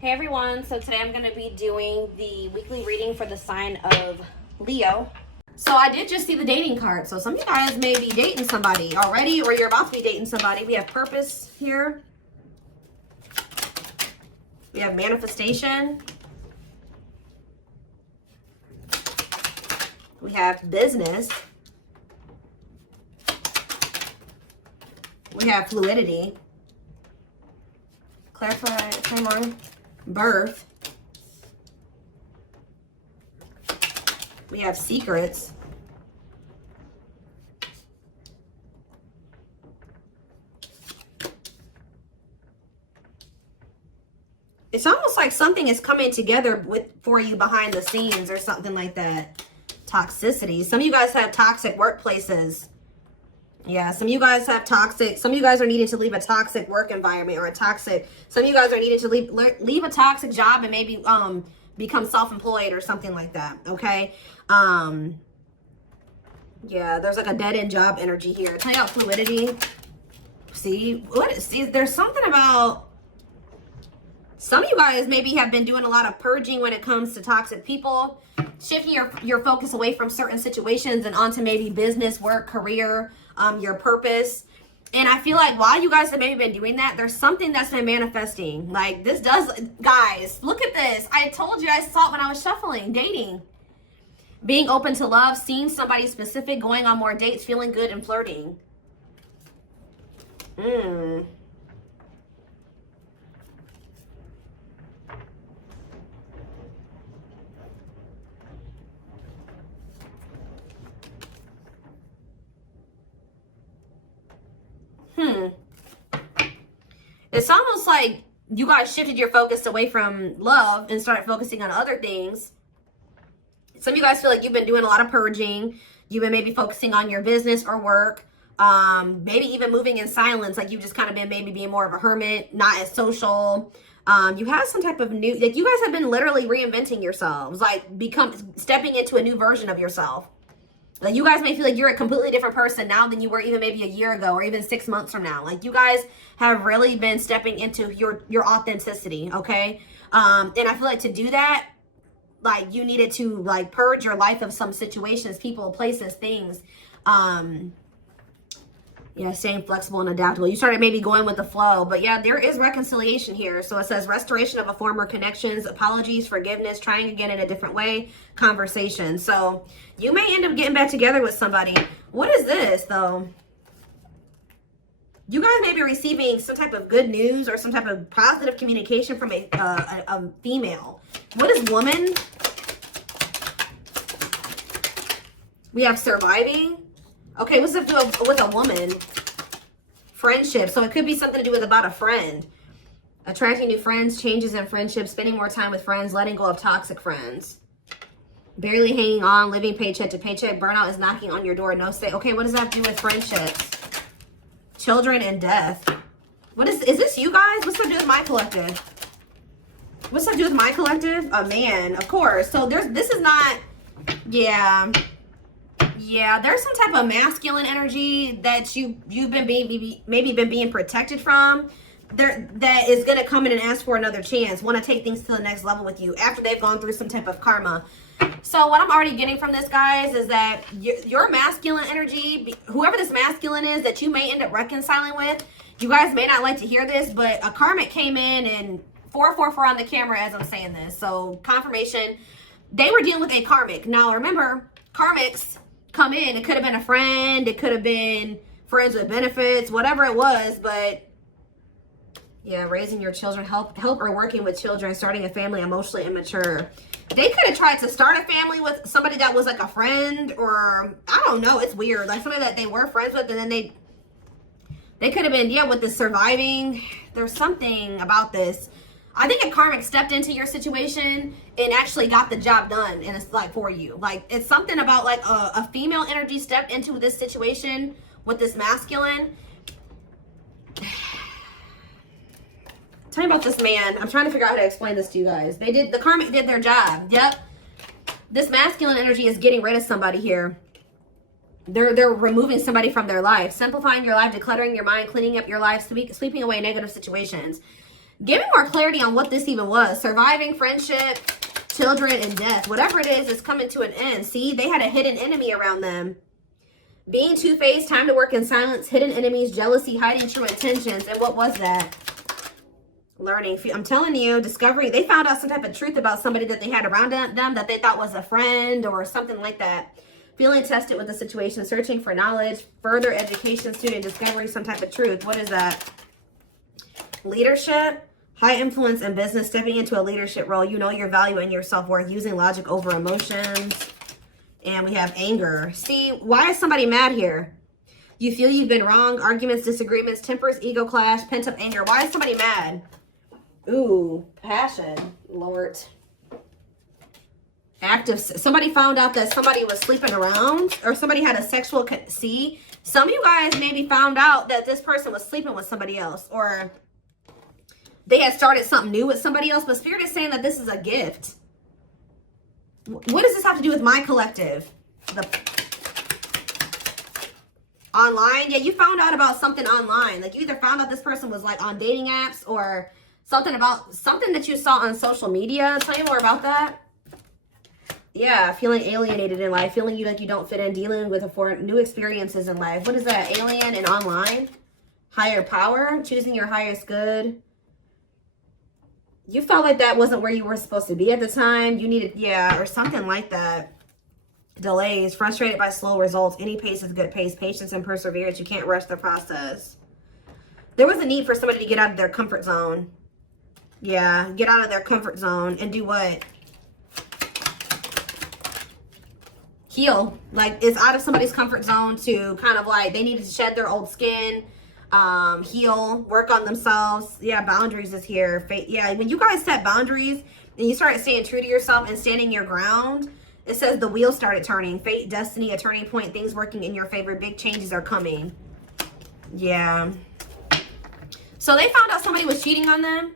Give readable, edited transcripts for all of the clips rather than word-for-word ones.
Hey everyone, so today I'm going to be doing the weekly reading for the sign of Leo. So I did just see the dating card. So some of you guys may be dating somebody already, or you're about to be dating somebody. We have purpose here. We have manifestation. We have business. We have fluidity. Clarify, timeline. Birth. We have secrets. It's almost like something is coming together for you behind the scenes or something like that. Toxicity. Some of you guys have toxic workplaces. Yeah, some of you guys have toxic, some of you guys are needing to leave a toxic work environment or a toxic, some of you guys are needing to leave a toxic job and maybe become self-employed or something like that, okay? Yeah, there's like a dead-end job energy here. Tell you about fluidity. See, there's something about, some of you guys maybe have been doing a lot of purging when it comes to toxic people, shifting your focus away from certain situations and onto maybe business, work, career, your purpose. And I feel like while you guys have maybe been doing that, there's something that's been manifesting. Like this does, guys, look at this. I told you, I saw it when I was shuffling, dating. Being open to love, seeing somebody specific, going on more dates, feeling good and flirting. It's almost like you guys shifted your focus away from love and started focusing on other things. Some of you guys feel like you've been doing a lot of purging. You've been maybe focusing on your business or work. Maybe even moving in silence. Like you've just kind of been maybe being more of a hermit, not as social. You have some type of new, like you guys have been literally reinventing yourselves. Like stepping into a new version of yourself. Like you guys may feel like you're a completely different person now than you were even maybe a year ago or even 6 months from now. Like you guys have really been stepping into your authenticity, okay? And I feel like to do that, like you needed to like purge your life of some situations, people, places, things. Yeah, staying flexible and adaptable. You started maybe going with the flow, but yeah, there is reconciliation here. So it says restoration of a former connections, apologies, forgiveness, trying again in a different way, conversation. So you may end up getting back together with somebody. What is this though? You guys may be receiving some type of good news or some type of positive communication from a female. What is woman? We have surviving. Okay, what's it do with a woman? Friendship. So it could be something to do with about a friend. Attracting new friends, changes in friendships, spending more time with friends, letting go of toxic friends. Barely hanging on, living paycheck to paycheck. Burnout is knocking on your door. No stay. Okay, what does that have to do with friendships? Children and death. What is this you guys? What's that do with my collective? What's that do with my collective? A man, of course. So this is not, yeah. Yeah, there's some type of masculine energy that you've been maybe been being protected from. That is going to come in and ask for another chance, want to take things to the next level with you after they've gone through some type of karma. So what I'm already getting from this, guys, is that your masculine energy, whoever this masculine is that you may end up reconciling with, you guys may not like to hear this, but a karmic came in and 444 on the camera as I'm saying this. So confirmation, they were dealing with a karmic. Now remember, karmics come in. It could have been a friend. It could have been friends with benefits, whatever it was. But yeah, raising your children, help or working with children, starting a family, emotionally immature. They could have tried to start a family with somebody that was like a friend, or I don't know. It's weird. Like somebody that they were friends with, and then they could have been, yeah, with the surviving. There's something about this. I think a karmic stepped into your situation and actually got the job done, and it's like for you. Like it's something about like a female energy stepped into this situation with this masculine. Tell me about this man. I'm trying to figure out how to explain this to you guys. The karmic did their job. Yep. This masculine energy is getting rid of somebody here. They're removing somebody from their life, simplifying your life, decluttering your mind, cleaning up your life, sweeping away negative situations. Give me more clarity on what this even was. Surviving, friendship, children, and death. Whatever it is coming to an end. See, they had a hidden enemy around them. Being two-faced, time to work in silence, hidden enemies, jealousy, hiding true intentions. And what was that? Learning. I'm telling you, discovery. They found out some type of truth about somebody that they had around them that they thought was a friend or something like that. Feeling tested with the situation, searching for knowledge, further education, student discovery, some type of truth. What is that? Leadership. High influence in business, stepping into a leadership role. You know your value and your self-worth, using logic over emotions. And we have anger. See, why is somebody mad here? You feel you've been wrong. Arguments, disagreements, tempers, ego clash, pent-up anger. Why is somebody mad? Ooh, passion, Lord. Active. Somebody found out that somebody was sleeping around, or somebody had a sexual... See, some of you guys maybe found out that this person was sleeping with somebody else, or... they had started something new with somebody else, but Spirit is saying that this is a gift. What does this have to do with my collective? Online? Yeah, you found out about something online. Like, you either found out this person was, like, on dating apps or something that you saw on social media. Tell me more about that. Yeah, feeling alienated in life. Feeling like you don't fit in. Dealing with new experiences in life. What is that? Alien and online? Higher power? Choosing your highest good? You felt like that wasn't where you were supposed to be at the time. You needed, yeah, or something like that. Delays, frustrated by slow results. Any pace is good pace. Patience and perseverance. You can't rush the process. There was a need for somebody to get out of their comfort zone. Yeah, get out of their comfort zone and do what? Heal. Like, it's out of somebody's comfort zone to kind of like, they needed to shed their old skin. Heal, work on themselves. Yeah, boundaries is here. Yeah, when you guys set boundaries and you start staying true to yourself and standing your ground, it says the wheel started turning. Fate, destiny, a turning point, things working in your favor. Big changes are coming. Yeah. So they found out somebody was cheating on them.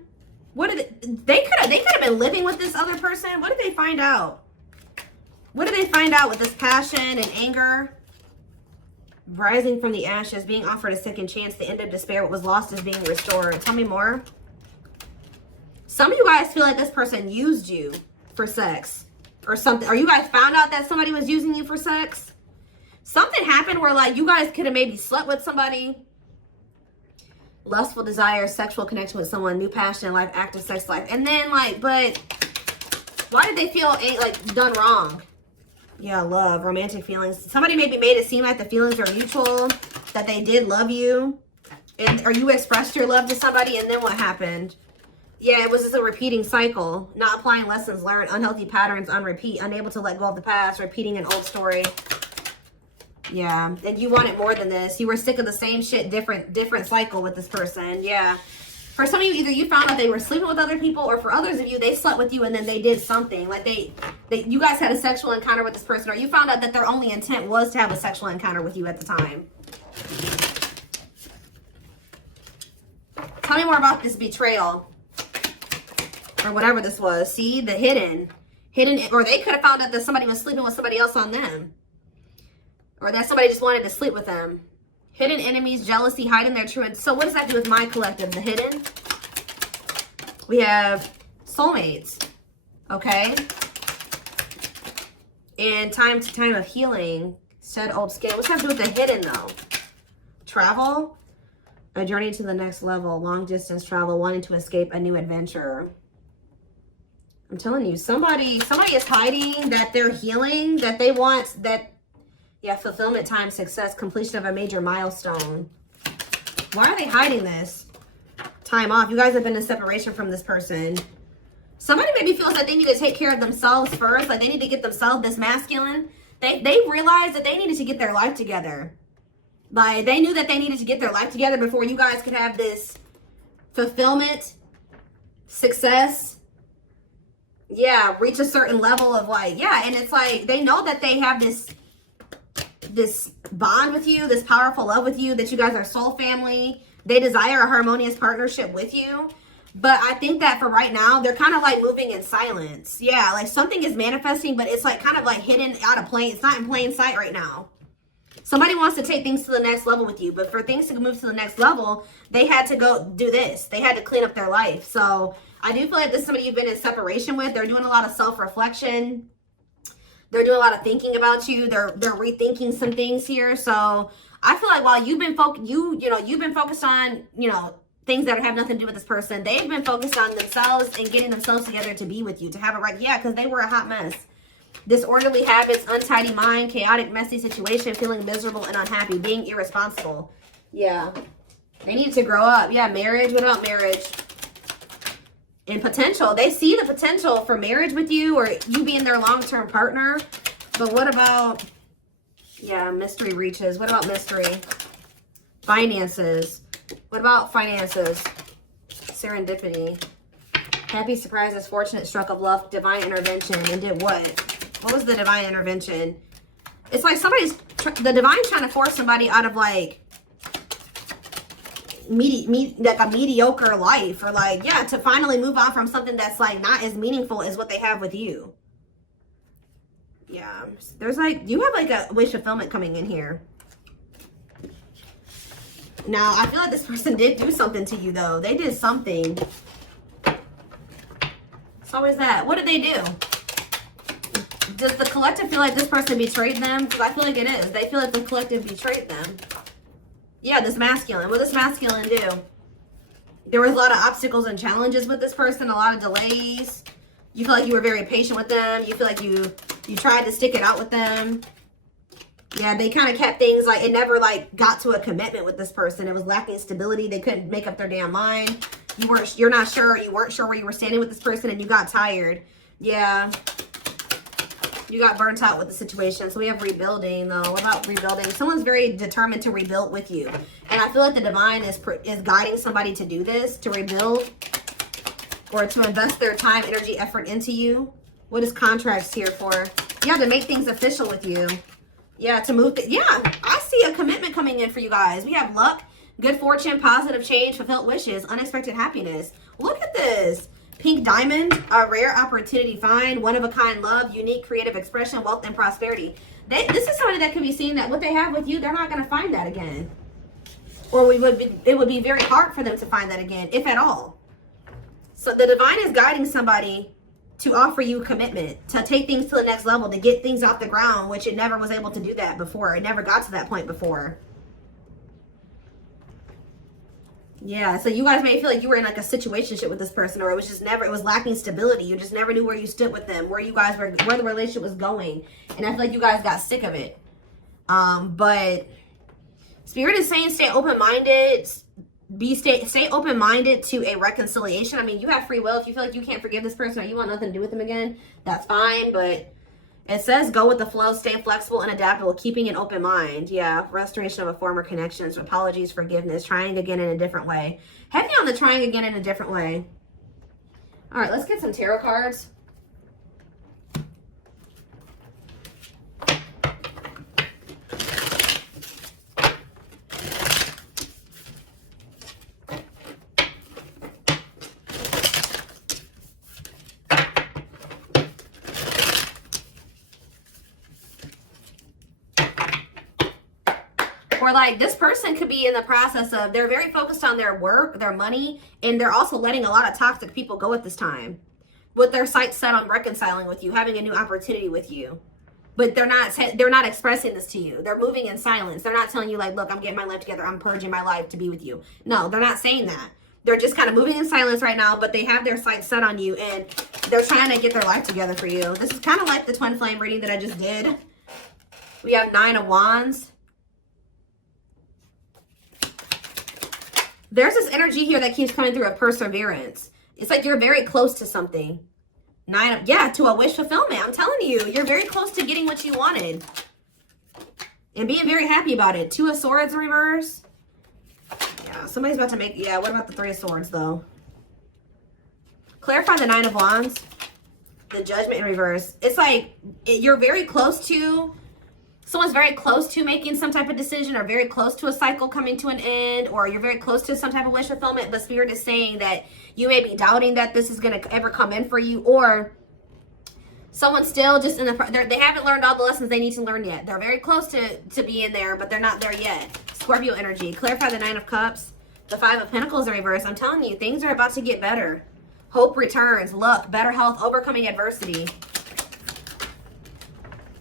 What did they could have been living with this other person. What did they find out? What did they find out with this passion and anger? Rising from the ashes, being offered a second chance, the end of despair, what was lost is being restored. Tell me more. Some of you guys feel like this person used you for sex or something. Or you guys found out that somebody was using you for sex. Something happened where like you guys could have maybe slept with somebody. Lustful desire, sexual connection with someone, new passion in life, active sex life. And then like, but why did they feel like done wrong? Yeah, love, romantic feelings. Somebody maybe made it seem like the feelings are mutual, that they did love you. Or you expressed your love to somebody, and then what happened? Yeah, it was just a repeating cycle. Not applying lessons learned, unhealthy patterns on repeat, unable to let go of the past, repeating an old story. Yeah, and you wanted more than this. You were sick of the same shit, different cycle with this person. Yeah. For some of you, either you found out they were sleeping with other people, or for others of you, they slept with you and then they did something. Like you guys had a sexual encounter with this person, or you found out that their only intent was to have a sexual encounter with you at the time. Tell me more about this betrayal. Or whatever this was. See, the hidden, or they could have found out that somebody was sleeping with somebody else on them. Or that somebody just wanted to sleep with them. Hidden enemies, jealousy, hiding their true. So what does that do with my collective? The hidden. We have soulmates. Okay. And time of healing. Shed old skin. What's that have to do with the hidden though? Travel. A journey to the next level. Long distance travel. Wanting to escape a new adventure. I'm telling you, somebody is hiding that they're healing, that they want that. Yeah, fulfillment, time, success, completion of a major milestone. Why are they hiding this? Time off. You guys have been in separation from this person. Somebody maybe feels like they need to take care of themselves first. Like they need to get themselves this masculine. They realized that they needed to get their life together. Like they knew that they needed to get their life together before you guys could have this fulfillment, success. Yeah, reach a certain level of like, yeah. And it's like, they know that they have this bond with you, this powerful love with you, that you guys are soul family. They desire a harmonious partnership with you. But I think that for right now, they're kind of like moving in silence. Yeah, like something is manifesting, but it's like kind of like hidden out of plain. It's not in plain sight right now. Somebody wants to take things to the next level with you, but for things to move to the next level, they had to go do this. They had to clean up their life. So I do feel like this is somebody you've been in separation with. They're doing a lot of self-reflection. They're doing a lot of thinking about you. They're rethinking some things here. So I feel like while you've been you've been focused on, things that have nothing to do with this person, they've been focused on themselves and getting themselves together to be with you, to have it right. Yeah, because they were a hot mess. Disorderly habits, untidy mind, chaotic, messy situation, feeling miserable and unhappy, being irresponsible. Yeah. They need to grow up. Yeah, marriage. What about marriage? And potential. They see the potential for marriage with you or you being their long-term partner. But what about, yeah, mystery reaches. What about mystery? Finances. What about finances? Serendipity. Happy surprises, fortunate stroke of luck, divine intervention. And did what? What was the divine intervention? It's like the divine's trying to force somebody out of like like a mediocre life, or like, yeah, to finally move on from something that's like not as meaningful as what they have with you. Yeah, there's like, you have like a wish fulfillment coming in here. Now, I feel like this person did do something to you though. They did something. It's always that. What did they do? Does the collective feel like this person betrayed them? Because I feel like it is. They feel like the collective betrayed them. Yeah, this masculine. What does this masculine do? There was a lot of obstacles and challenges with this person, a lot of delays. You feel like you were very patient with them. You feel like you tried to stick it out with them. Yeah, they kind of kept things like, it never like got to a commitment with this person. It was lacking stability. They couldn't make up their damn mind. You're not sure. You weren't sure where you were standing with this person and you got tired. Yeah. You got burnt out with the situation. So we have rebuilding though. What about rebuilding? Someone's very determined to rebuild with you. And I feel like the divine is guiding somebody to do this, to rebuild or to invest their time, energy, effort into you. What is contracts here for? Yeah, to make things official with you. Yeah, to move. Yeah, I see a commitment coming in for you guys. We have luck, good fortune, positive change, fulfilled wishes, unexpected happiness. Look at this. Pink diamond, a rare opportunity find, one-of-a-kind love, unique creative expression, wealth, and prosperity. This is somebody that could be seeing that what they have with you, they're not going to find that again. Or it would be very hard for them to find that again, if at all. So the divine is guiding somebody to offer you commitment, to take things to the next level, to get things off the ground, which it never was able to do that before. It never got to that point before. Yeah, so you guys may feel like you were in like a situationship with this person, or it was just never, it was lacking stability. You just never knew where you stood with them, where the relationship was going. And I feel like you guys got sick of it. But Spirit is saying stay open-minded, stay open-minded to a reconciliation. I mean, you have free will. If you feel like you can't forgive this person or you want nothing to do with them again, that's fine. But it says go with the flow, stay flexible and adaptable, keeping an open mind. Yeah, restoration of a former connections, apologies, forgiveness, trying again in a different way. Heavy on the trying again in a different way. All right, let's get some tarot cards. Or like this person could be in the process of, they're very focused on their work, their money, and they're also letting a lot of toxic people go at this time. With their sights set on reconciling with you, having a new opportunity with you. But they're not expressing this to you. They're moving in silence. They're not telling you like, look, I'm getting my life together. I'm purging my life to be with you. No, they're not saying that. They're just kind of moving in silence right now, but they have their sights set on you and they're trying to get their life together for you. This is kind of like the twin flame reading that I just did. We have 9 of Wands. There's this energy here that keeps coming through of perseverance. It's like you're very close to something. To a wish fulfillment. I'm telling you, you're very close to getting what you wanted. And being very happy about it. 2 of Swords in reverse. Yeah, somebody's about to make, yeah, what about the 3 of Swords though? Clarify the 9 of Wands. The Judgment in reverse. It's like you're very close to, someone's very close to making some type of decision, or very close to a cycle coming to an end, or you're very close to some type of wish fulfillment, but Spirit is saying that you may be doubting that this is going to ever come in for you, or Someone's still just in the, they haven't learned all the lessons they need to learn yet. They're very close to being there, but they're not there yet. Scorpio energy. Clarify the 9 of Cups. The 5 of Pentacles in reverse. I'm telling you, things are about to get better. Hope returns. Luck. Better health. Overcoming adversity.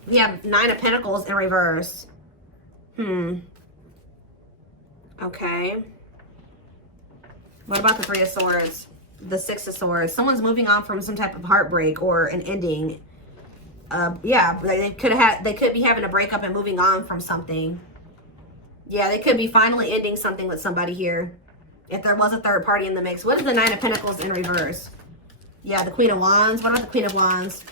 We have 9 of Pentacles in reverse. Okay. What about the 3 of Swords? The 6 of Swords. Someone's moving on from some type of heartbreak or an ending. Yeah, they could be having a breakup and moving on from something. Yeah, they could be finally ending something with somebody here. If there was a third party in the mix. What is the 9 of Pentacles in reverse? Yeah, the Queen of Wands. What about the Queen of Wands?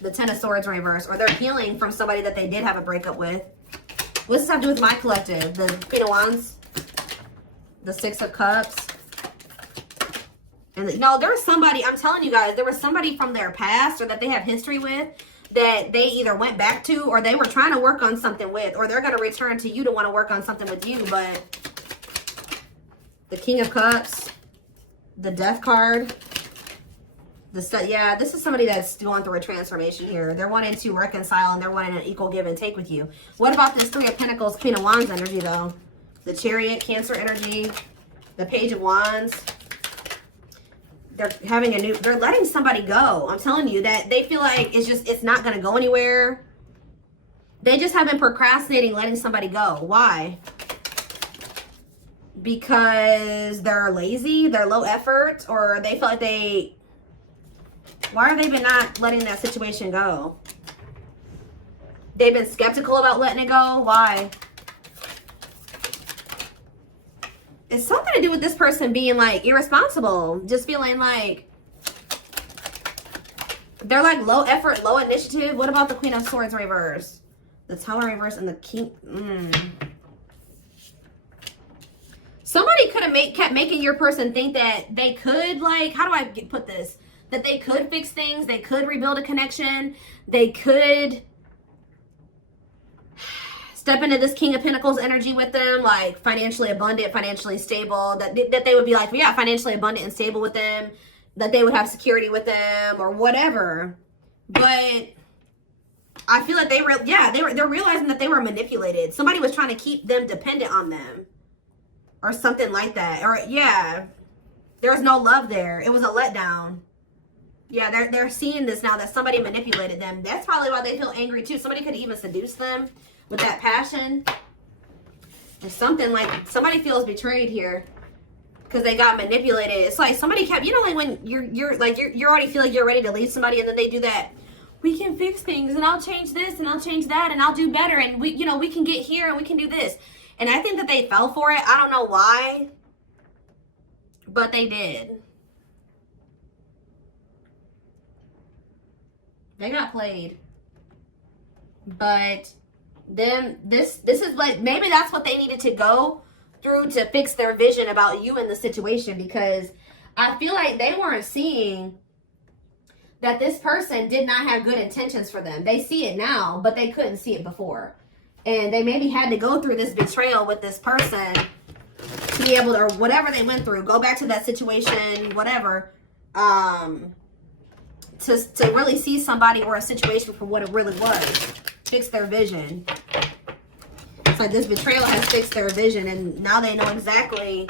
The 10 of Swords in reverse. Or they're healing from somebody that they did have a breakup with. What does this have to do with my collective? The Queen of Wands. The 6 of Cups. And no, there was somebody, I'm telling you guys, there was somebody from their past or that they have history with that they either went back to or they were trying to work on something with, or they're going to return to you to want to work on something with you. But the King of Cups, the Death card, yeah, this is somebody that's going through a transformation here. They're wanting to reconcile and they're wanting an equal give and take with you. What about this 3 of Pentacles, Queen of Wands energy though? The Chariot, Cancer energy, the Page of Wands. They're having they're letting somebody go. I'm telling you that they feel like it's not going to go anywhere. They just have been procrastinating letting somebody go. Why? Because they're lazy, they're low effort, or they feel like why have they been not letting that situation go? They've been skeptical about letting it go. Why? It's something to do with this person being like irresponsible. Just feeling like they're like low effort, low initiative. What about the Queen of Swords reverse? The Tower reverse and the King. Somebody could have kept making your person think that they could, like, how do I put this? That they could fix things. They could rebuild a connection. They could step into this King of Pentacles energy with them, like financially abundant, financially stable, that they would be like, yeah, financially abundant and stable with them, that they would have security with them or whatever. But I feel like they're realizing that they were manipulated. Somebody was trying to keep them dependent on them or something like that. Or yeah, there was no love there. It was a letdown. Yeah, they're seeing this now that somebody manipulated them. That's probably why they feel angry too. Somebody could even seduce them with that passion. There's something like somebody feels betrayed here because they got manipulated. It's like somebody kept, you know, like when you're already feel like you're ready to leave somebody and then they do that. We can fix things and I'll change this and I'll change that and I'll do better and we can get here and we can do this. And I think that they fell for it. I don't know why, but they did. They got played. But then this is like, maybe that's what they needed to go through to fix their vision about you in the situation, because I feel like they weren't seeing that this person did not have good intentions for them. They see it now, but they couldn't see it before. And they maybe had to go through this betrayal with this person to be able to, or whatever they went through, go back to that situation, whatever, to really see somebody or a situation for what it really was. Fix their vision. It's like this betrayal has fixed their vision, and now they know exactly.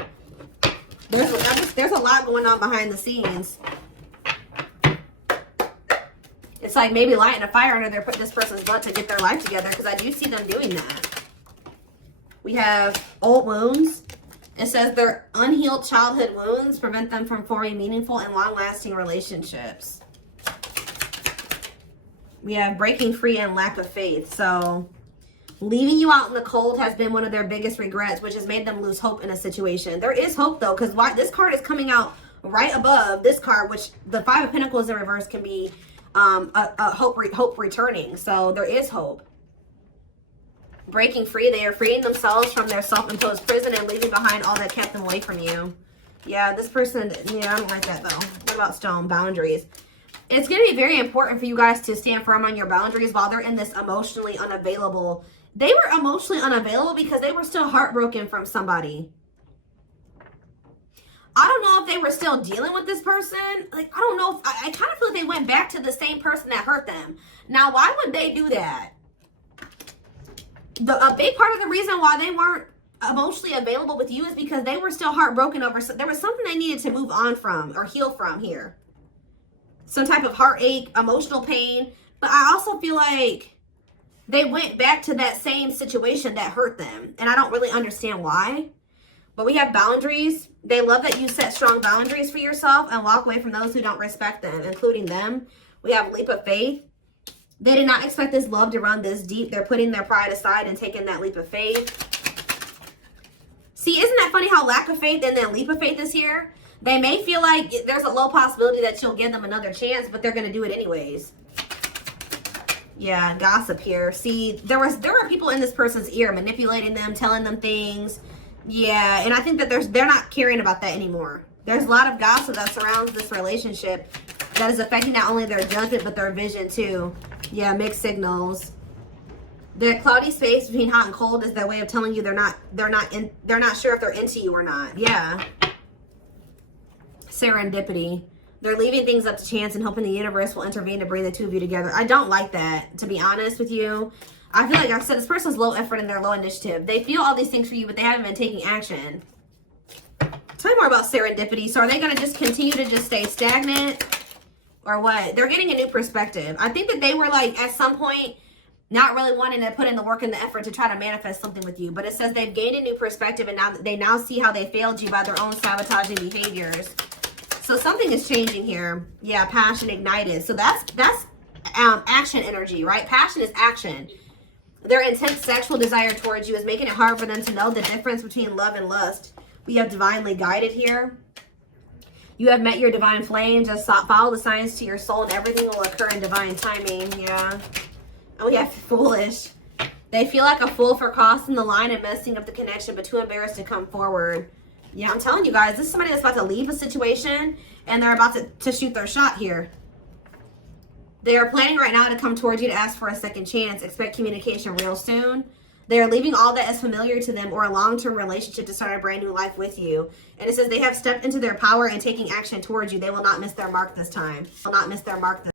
There's a lot going on behind the scenes. It's like maybe lighting a fire under this person's butt to get their life together, because I do see them doing that. We have old wounds. It says their unhealed childhood wounds prevent them from forming meaningful and long-lasting relationships. We have breaking free and lack of faith. So leaving you out in the cold has been one of their biggest regrets, which has made them lose hope in a situation. There is hope though, because this card is coming out right above this card, which the 5 of Pentacles in reverse can be a hope returning. So there is hope. Breaking free, they are freeing themselves from their self-imposed prison and leaving behind all that kept them away from you. Yeah, this person, yeah, I don't like that though. What about stone? Boundaries. It's going to be very important for you guys to stand firm on your boundaries while they're in this emotionally unavailable. They were emotionally unavailable because they were still heartbroken from somebody. I don't know if they were still dealing with this person. Like, I don't know if, I kind of feel like they went back to the same person that hurt them. Now, why would they do that? A big part of the reason why they weren't emotionally available with you is because they were still heartbroken over, there was something they needed to move on from or heal from here. Some type of heartache, emotional pain. But I also feel like they went back to that same situation that hurt them. And I don't really understand why. But we have boundaries. They love that you set strong boundaries for yourself and walk away from those who don't respect them, including them. We have a leap of faith. They did not expect this love to run this deep. They're putting their pride aside and taking that leap of faith. See, isn't that funny how lack of faith and then leap of faith is here? They may feel like there's a low possibility that you'll give them another chance, but they're going to do it anyways. Yeah, gossip here. See, there were people in this person's ear manipulating them, telling them things. Yeah, and I think that they're not caring about that anymore. There's a lot of gossip that surrounds this relationship that is affecting not only their judgment but their vision too. Yeah, mixed signals. The cloudy space between hot and cold is their way of telling you they're not sure if they're into you or not. Yeah. Serendipity. They're leaving things up to chance and hoping the universe will intervene to bring the two of you together. I don't like that, to be honest with you. I feel like I said this person's low effort and they're low initiative. They feel all these things for you, but they haven't been taking action. Tell me more about serendipity. So are they going to just continue to just stay stagnant or what? They're getting a new perspective. I think that they were like at some point not really wanting to put in the work and the effort to try to manifest something with you. But it says they've gained a new perspective and now they see how they failed you by their own sabotaging behaviors. So something is changing here. Yeah, passion ignited. So that's action energy, right? Passion is action. Their intense sexual desire towards you is making it hard for them to know the difference between love and lust. We have divinely guided here. You have met your divine flame. Just follow the signs to your soul and everything will occur in divine timing. Yeah. And we have foolish. They feel like a fool for crossing the line and messing up the connection, but too embarrassed to come forward. Yeah, I'm telling you guys, this is somebody that's about to leave a situation and they're about to shoot their shot here. They are planning right now to come towards you to ask for a second chance. Expect communication real soon. They are leaving all that is familiar to them or a long-term relationship to start a brand new life with you. And it says they have stepped into their power and taking action towards you. They will not miss their mark this time. Will not miss their mark this